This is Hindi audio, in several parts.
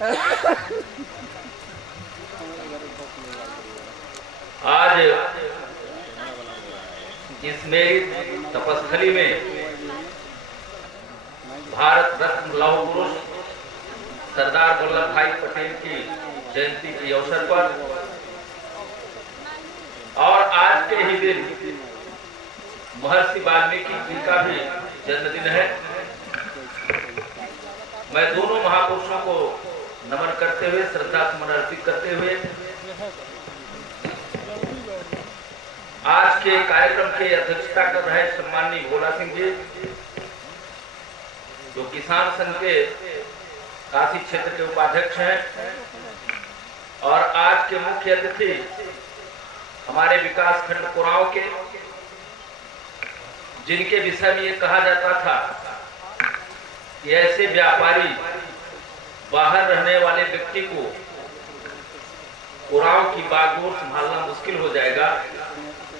आज इस मेरी तपस्थली में भारत रत्न लौह पुरुष सरदार वल्लभ भाई पटेल की जयंती के अवसर पर और आज के ही दिन महर्षि वाल्मीकि जी का भी जन्मदिन है। मैं दोनों महापुरुषों को नमन करते हुए, श्रद्धा सुमन अर्पित करते हुए आज के कार्यक्रम की अध्यक्षता कर रहे सम्माननीय भोला सिंह जी, जो किसान संघ के काशी क्षेत्र के उपाध्यक्ष हैं, और आज के मुख्य अतिथि हमारे विकास खंड कुराव के, जिनके विषय में ये कहा जाता था कि ऐसे व्यापारी बाहर रहने वाले व्यक्ति को कुराव की बागडोर संभालना मुश्किल हो जाएगा,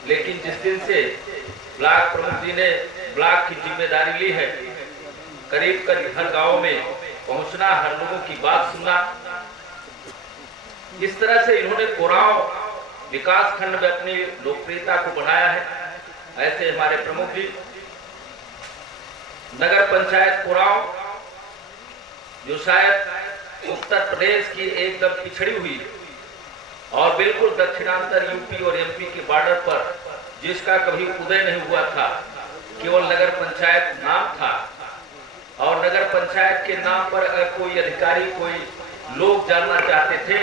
लेकिन जिस दिन से ब्लॉक प्रमुख जी ने ब्लॉक की जिम्मेदारी ली है, करीब करीब हर गांव में पहुंचना, हर लोगों की बात सुनना, इस तरह से इन्होंने कुराव विकास खंड में अपनी लोकप्रियता को बढ़ाया है। ऐसे हमारे प्रमुख जी, नगर पंचायत कुराव, जो शायद उत्तर प्रदेश की एकदम पिछड़ी हुई और बिल्कुल दक्षिणांतर यूपी और एमपी के बॉर्डर पर, जिसका कभी उदय नहीं हुआ था, केवल नगर पंचायत नाम था, और नगर पंचायत के नाम पर अगर कोई अधिकारी, कोई लोग जानना चाहते थे,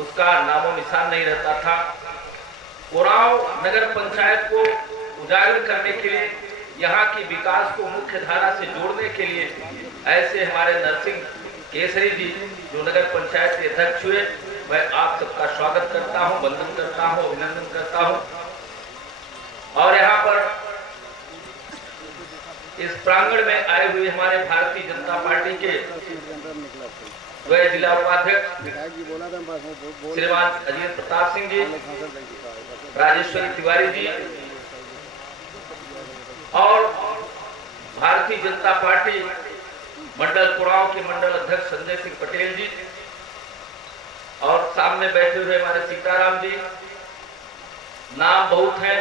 उसका नामो निशान नहीं रहता था। कुराव नगर पंचायत को उजागर करने के लिए, यहाँ की विकास को मुख्य धारा से जोड़ने के लिए ऐसे हमारे नरसिंह केसरी जी, जो नगर पंचायत के अध्यक्ष हुए, मैं आप सबका स्वागत करता हूँ, वंदन करता हूँ, अभिनंदन करता हूँ। और यहाँ पर इस प्रांगण में आए हुए हमारे भारतीय जनता पार्टी के वह जिला उपाध्यक्ष श्रीमान अजीत प्रताप सिंह जी, राजेश्वरी तिवारी जी, और भारतीय जनता पार्टी मंडल कुराव के मंडल अध्यक्ष संजय सिंह पटेल जी, और सामने बैठे हुए हमारे सीताराम जी। नाम बहुत है,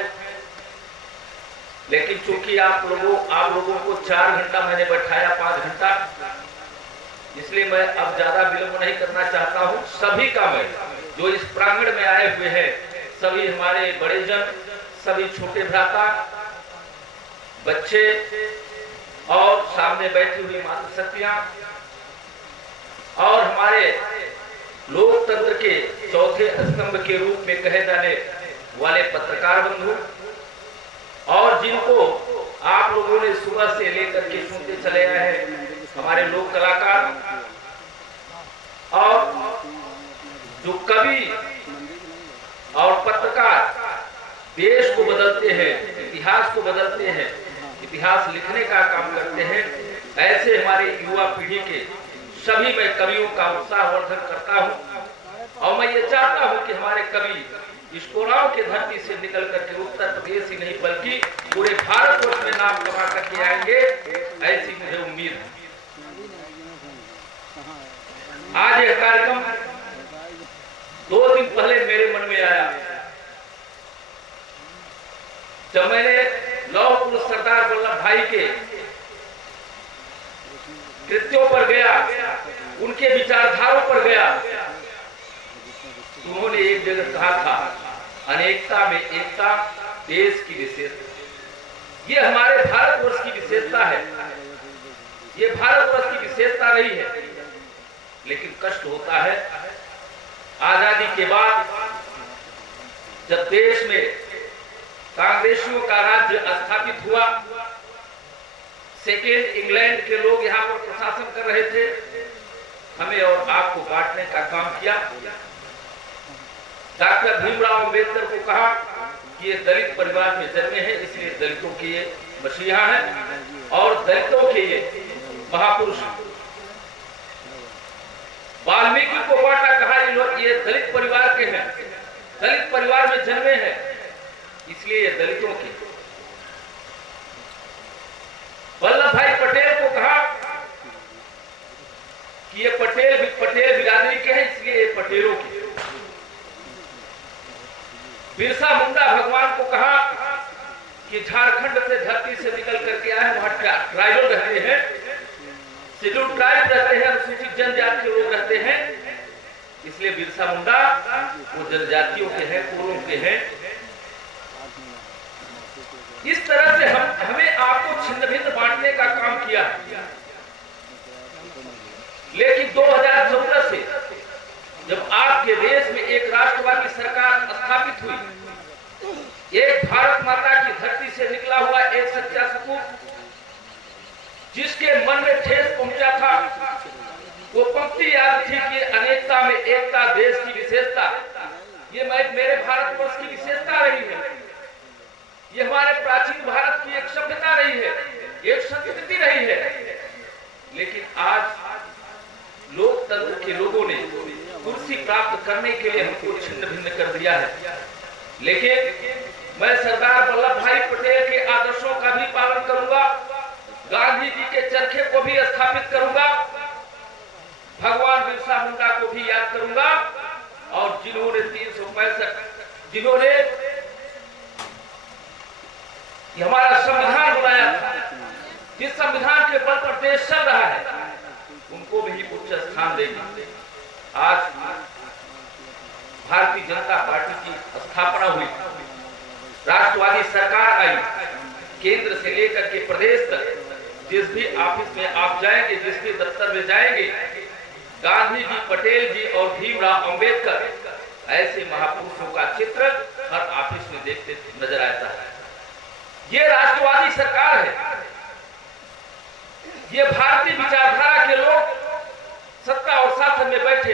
लेकिन चूंकि आप लोगों को 4 घंटा मैंने बैठाया, 5 घंटा, इसलिए मैं अब ज्यादा विलंब नहीं करना चाहता हूं। सभी का मैं, जो इस प्रांगण में आए हुए हैं, सभी हमारे बड़े जन, सभी छोटे भ्राता, बच्चे और सामने बैठी हुई माता शक्तियां, और हमारे लोकतंत्र के चौथे स्तंभ के रूप में कहे जाने वाले पत्रकार बंधु, और जिनको आप लोगों ने सुबह से लेकर के सुनते चले आए हैं, हमारे लोक कलाकार, और जो कवि और पत्रकार देश को बदलते हैं, इतिहास को बदलते हैं, इतिहास लिखने का काम करते हैं, ऐसे हमारे युवा पीढ़ी के सभी मैं कवियों का उत्साहवर्धन करता हूं। और मैं ये चाहता हूं कि हमारे कवि इस कुराव की धरती से निकल करके उत्तर प्रदेश ही नहीं बल्कि पूरे भारतवर्ष में नाम कमा करके आएंगे, ऐसी मुझे उम्मीद है। आज यह कार्यक्रम 2 दिन पहले मेरे मन में आया, जब मैंने लौह पुरुष सरदार वल्लभ भाई के कृत्यों पर गया, उनके विचारधारों पर गया। उन्होंने एक जगह कहा था, अनेकता में एकता देश की विशेषता। ये हमारे भारतवर्ष की विशेषता है, ये भारतवर्ष की विशेषता नहीं है। लेकिन कष्ट होता है, आजादी के बाद जब देश में कांग्रेसियों का राज्य स्थापित हुआ, सेकेंड इंग्लैंड के लोग यहाँ पर प्रशासन कर रहे थे, हमें और आपको बांटने का काम किया। डॉक्टर भीमराव अंबेडकर को कहा कि ये दलित परिवार में जन्मे हैं, इसलिए दलितों के ये मसीहा हैं और दलितों के ये महापुरुष। वाल्मीकि को बांटा, कहा ये दलित परिवार के हैं, दलित परिवार में जन्मे हैं, इसलिए ये दलितों के। वल्लभ भाई पटेल को कहा कि ये पटेल बिरादरी के हैं, इसलिए ये पटेलों के। बिरसा मुंडा भगवान को कहा कि झारखंड से धरती से निकल करके आए, वहां ट्राइबल रहते हैं, शेड्यूल ट्राइब रहते हैं, अनुसूचित जनजाति के लोग रहते हैं, इसलिए बिरसा मुंडा वो जनजातियों के हैं, कोरों के हैं। इस तरह से हमें आपको छिन्न भिन्न बांटने का काम किया। लेकिन 2014 से जब आपके देश में एक राष्ट्रवादी सरकार स्थापित हुई, एक भारत माता की धरती से निकला हुआ एक सच्चा सपूत, जिसके मन में ठेस पहुंचा था, वो पंक्ति याद थी कि अनेकता में एकता, देश की विशेषता, ये मेरे भारतवर्ष की विशेषता रही है, ये हमारे प्राचीन भारत की एक सभ्यता रही है, एक संस्कृति रही है। लेकिन आज लोकतंत्र के लोगों ने कुर्सी प्राप्त करने के लिए हमको छिन्न भिन्न कर दिया है। लेकिन मैं सरदार वल्लभ भाई पटेल के आदर्शों का भी पालन करूंगा, गांधी जी के चरखे को भी स्थापित करूंगा, भगवान बिरसा मुंडा को भी याद करूंगा, और जिन्होंने 365 जिन्होंने हमारा संविधान बनाया था, जिस संविधान के बल पर देश चल रहा है, उनको भी उच्च स्थान देंगे। आज भारतीय जनता पार्टी की स्थापना हुई, राष्ट्रवादी सरकार आई, केंद्र से लेकर के प्रदेश तक जिस भी ऑफिस में आप जाएंगे, जिस भी दफ्तर में जाएंगे, गांधी जी, पटेल जी और भीमराव अंबेडकर ऐसे महापुरुषों का चित्र हर ऑफिस में देखते नजर आता है। ये राष्ट्रवादी सरकार है, ये भारतीय विचारधारा के लोग सत्ता और शासन में बैठे।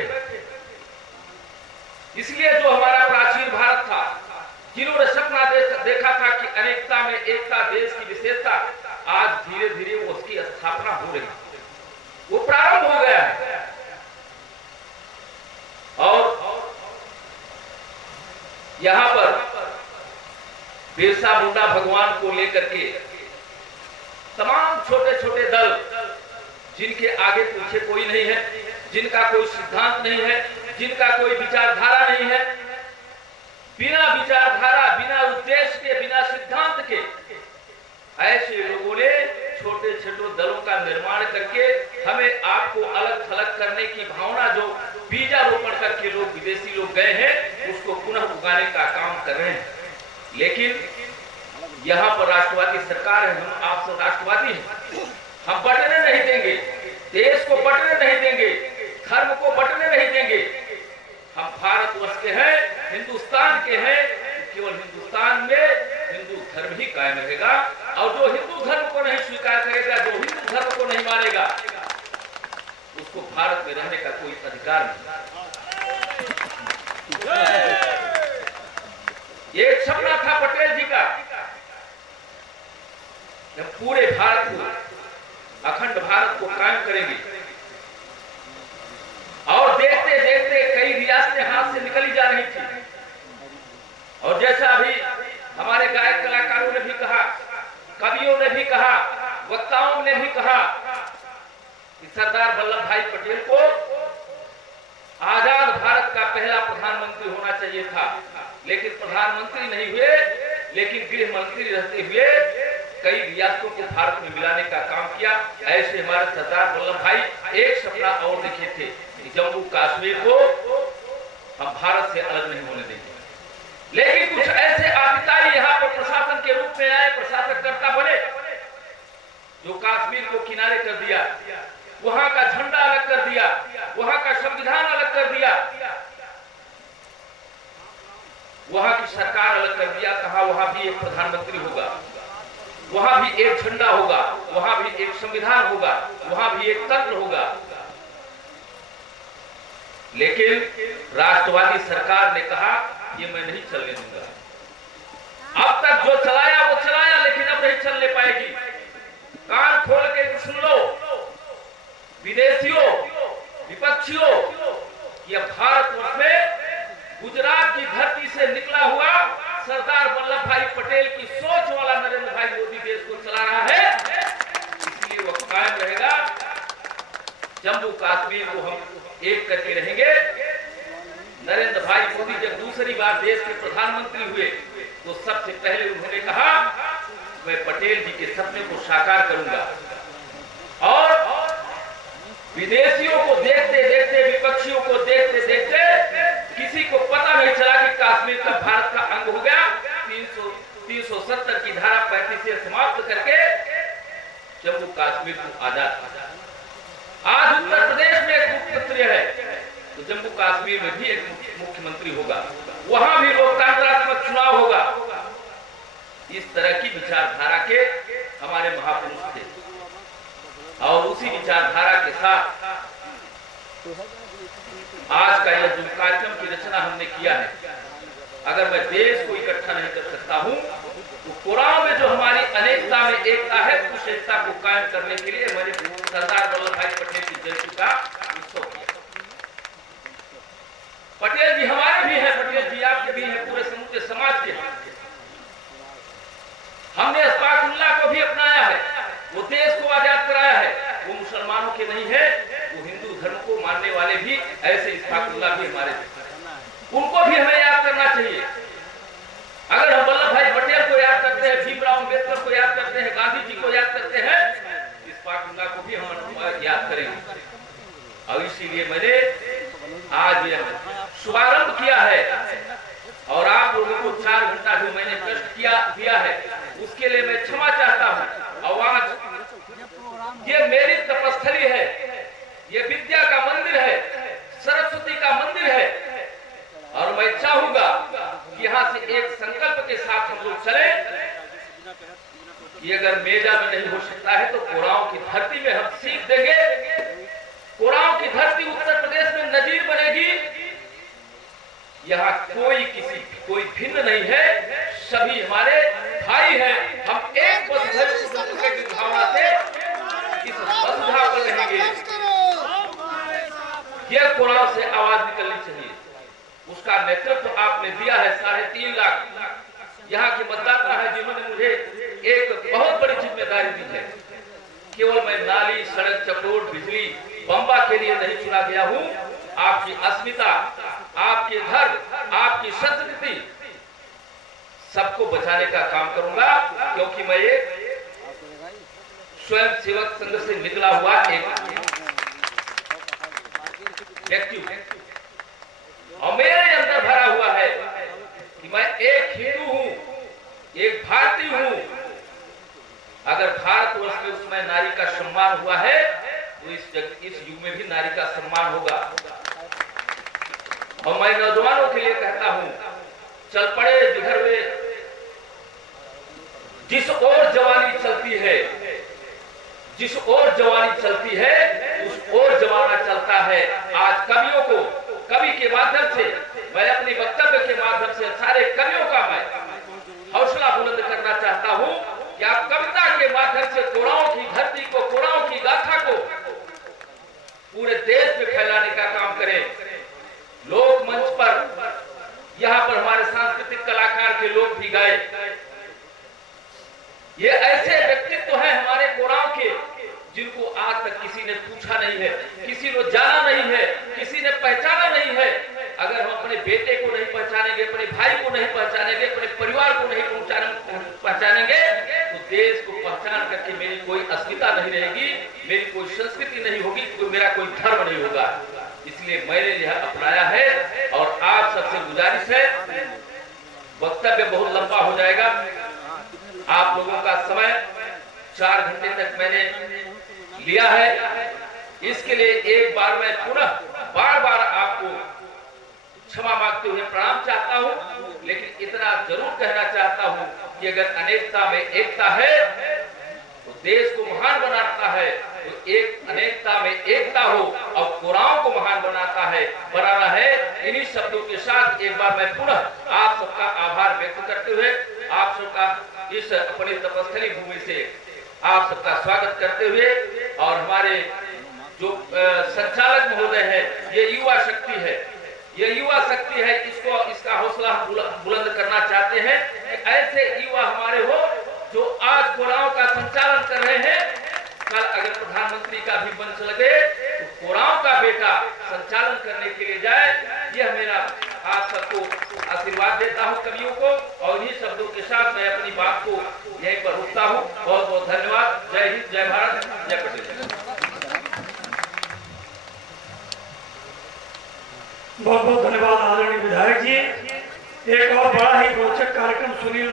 इसलिए जो हमारा प्राचीन भारत था, जिन्होंने सपना देखा था कि अनेकता में एकता, देश की विशेषता, आज धीरे धीरे वो उसकी स्थापना हो रही है, वो प्रारंभ हो गया है। और यहां पर बिरसा मुंडा भगवान को लेकर के तमाम छोटे छोटे दल, जिनके आगे पीछे कोई नहीं है, जिनका कोई सिद्धांत नहीं है, जिनका कोई विचारधारा नहीं है, बिना विचारधारा, बिना उद्देश्य के, बिना सिद्धांत के ऐसे लोगों ने छोटे छोटे दलों का निर्माण करके हमें आपको अलग थलग करने की भावना, जो बीजारोपण करके लोग, विदेशी लोग गए हैं, उसको पुनः उगाने का काम कर रहे हैं। लेकिन यहाँ पर राष्ट्रवादी सरकार है, हम आप सब राष्ट्रवादी हैं, हम बटने नहीं देंगे, देश को बटने नहीं देंगे, धर्म को बटने नहीं देंगे। हम भारतवर्ष के हैं, हिंदुस्तान के हैं, केवल हिंदुस्तान में हिंदू धर्म ही कायम रहेगा, और जो हिंदू धर्म को नहीं स्वीकार करेगा, जो हिंदू धर्म को नहीं मानेगा, उसको भारत में रहने का कोई अधिकार नहीं। एक सपना था पटेल जी का, जब पूरे भारत को, अखंड भारत को कायम करेंगे, और देखते देखते कई रियासतें हाथ से निकली जा रही थी। और जैसा अभी हमारे गायक कलाकारों ने भी कहा, कवियों ने भी कहा, वक्ताओं ने भी कहा कि सरदार वल्लभ भाई पटेल को आजाद भारत का पहला प्रधानमंत्री होना चाहिए था, लेकिन प्रधानमंत्री नहीं हुए, लेकिन गृह मंत्री रहते हुए कई रियासतों को भारत में मिलाने का काम किया। ऐसे हमारे सरदार वल्लभ भाई एक सपना और देखे थे कि जम्मू कश्मीर को हम भारत से अलग नहीं होने देंगे। लेकिन कुछ ऐसे आदिताई यहाँ पर प्रशासन के रूप में आए, प्रशासकर्ता बने, जो कश्मीर को किनारे कर दिया, वहां का झंडा अलग कर दिया, वहां का संविधान अलग कर दिया, वहां की सरकार अलग कर दिया। कहा वहां भी एक प्रधानमंत्री होगा, वहां भी एक झंडा होगा, वहां भी एक संविधान होगा, वहां भी एक तंत्र होगा। लेकिन राष्ट्रवादी सरकार ने कहा ये मैं नहीं चलने दूंगा। अब तक जो चलाया वो चलाया, लेकिन अब नहीं चलने पाएगी। कान खोल के सुन लो विदेशियों, विपक्षियों, ये भारतवर्ष में गुजरात की धरती से निकला हुआ सरदार वल्लभ भाई पटेल की सोच वाला नरेंद्र भाई मोदी देश को चला रहा है, इसलिए वो कायम रहेगा। जम्मू कश्मीर को हम एक करके रहेंगे। नरेंद्र भाई मोदी जब दूसरी बार देश के प्रधानमंत्री हुए तो सबसे पहले उन्होंने कहा मैं पटेल जी के सपने को साकार करूंगा। और विदेशियों को देखते देखते, विपक्षियों को देखते देखते किसी को पता नहीं चला कि कश्मीर का भारत का अंग हो गया। 370 की धारा 35 से समाप्त करके जम्मू कश्मीर को आजाद। आज उत्तर प्रदेश में एक मुख्यमंत्री है तो जम्मू कश्मीर में भी एक मुख्यमंत्री होगा, वहां भी लोकतांत्रात्मक चुनाव होगा। इस तरह की विचारधारा के हमारे महापुरुष थे और उसी विचारधारा के साथ आज का यह जो कार्यक्रम की रचना हमने किया है, अगर मैं देश को इकट्ठा नहीं कर सकता हूं तो कुरान में जो हमारी अनेकता में एकता है उस एकता को कायम करने के लिए मैंने सरदार वल्लभ भाई पटेल की जयंती का उत्सव किया। पटेल जी हमारे भी हैं, पटेल जी आपके भी हैं, पूरे समूचे समाज के हैं। हमने अशफाकुल्लाह को भी अपनाया है, वो देश को आजाद कराया है। वो मुसलमानों के नहीं है, वो हिंदू धर्म को मानने वाले भी ऐसे अशफाकुल्लाह भी हमारे, उनको भी हमें याद करना चाहिए। अगर हम वल्लभ भाई पटेल को याद करते हैं, भीमराव अम्बेडकर को याद करते हैं, गांधी जी को याद करते हैं, अशफाकुल्लाह को भी हम याद करेंगे। और इसीलिए मैंने आज यह शुभारंभ किया है और आप लोगों को 4 घंटा भी मैंने कष्ट दिया है, उसके लिए मैं क्षमा चाहता हूं। और आज ये मेरी तपस्थली है, ये विद्या का मंदिर है, सरस्वती का मंदिर है और मैं चाहूंगा कि यहाँ से एक संकल्प के साथ हम लोग चले कि अगर मेजा में नहीं हो सकता है तो कोरांव की धरती में हम सीख देंगे। कोरांव की धरती उत्तर प्रदेश में नजीर बनेगी। यहाँ कोई भिन्न नहीं है, सभी हमारे भाई हैं। हम एक वसुधैव कुटुंबकम की भावना से इस वसुधा पर रहेंगे। यह कोरांव से आवाज निकलनी चाहिए। उसका नेतृत्व आपने दिया है। 3.5 लाख यहाँ के मतदाता है जिन्होंने मुझे एक बहुत बड़ी जिम्मेदारी दी है। केवल मैं नाली, सड़क, चक्रोट, बिजली, बम्बा के लिए नहीं चुना गया हूँ। आपकी अस्मिता, आपके धर्म, आपकी संस्कृति सबको बचाने का काम करूंगा, क्योंकि मैं एक स्वयं सेवक संघ से निकला हुआ एक व्यक्ति हूं और मेरे अंदर भरा हुआ है कि मैं एक हिंदू हूं, एक भारतीय हूं। अगर भारतवर्ष में उसमें नारी का सम्मान हुआ है तो इस युग में भी नारी का सम्मान होगा। और मैं नौजवानों के लिए कहता हूं, चल पड़े जिधर वे, जिस ओर जवानी चलती है, जिस ओर जवानी चलती है उस ओर जमाना चलता है। आज कवियों को, कवि के माध्यम से, मैं अपने वक्तव्य के माध्यम से सारे कवियों का मैं हौसला बुलंद करना चाहता हूं कि आप कविता के माध्यम से कोरांव की धरती को, कोरांव की गाथा को पूरे देश में फैलाने का काम करें। लोक मंच पर यहाँ पर हमारे सांस्कृतिक कलाकार के लोग भी गए। ये ऐसे व्यक्तित्व हैं हमारे कोरांव के जिनको आज तक किसी ने पूछा नहीं है, किसी ने जाना नहीं है, किसी ने पहचाना नहीं है। अगर हम अपने बेटे को नहीं पहचानेंगे, अपने भाई को नहीं पहचानेंगे, अपने परिवार को नहीं पहचानेंगे तो देश को पहचान करके मेरी कोई अस्मिता नहीं रहेगी, मेरी कोई संस्कृति नहीं होगी, तो मेरा कोई धर्म नहीं होगा। इसलिए मैंने यह अपनाया है और आप सबसे गुजारिश है, वक्तव्य बहुत लंबा हो जाएगा। आप लोगों का समय 4 घंटे तक मैंने लिया है, इसके लिए एक बार मैं पुनः बार आपको क्षमा मांगते हुए प्रणाम चाहता हूं। लेकिन इतना जरूर कहना चाहता हूं कि अगर अनेकता में एकता है तो देश को महान बनाता है, तो एक अनेकता में एकता हो और कोरांव को महान बनाना है। इन्हीं शब्दों के साथ एक बार मैं पुनः आप सबका आभार व्यक्त करते हुए, आप सबका इस अपनी तपस्थली भूमि से आप सबका स्वागत करते हुए, और हमारे जो संचालक महोदय है, ये युवा शक्ति है, ये युवा शक्ति है, इसको इसका हौसला बुलंद करना चाहते हैं कि ऐसे युवा हमारे हो जो आज कोरांव का संचालन कर रहे हैं। कल अगर प्रधानमंत्री का भी मंच लगे तो आशीर्वाद देता हूं कवियों को, और इन्हीं शब्दों के साथ मैं अपनी बात को यहीं पर रुकता हूं। बहुत बहुत धन्यवाद। जय हिंद, जय भारत, जय पटेल। बहुत बहुत धन्यवाद आदरणीय विधायक जी। एक और बड़ा ही रोचक कार्यक्रम सुनील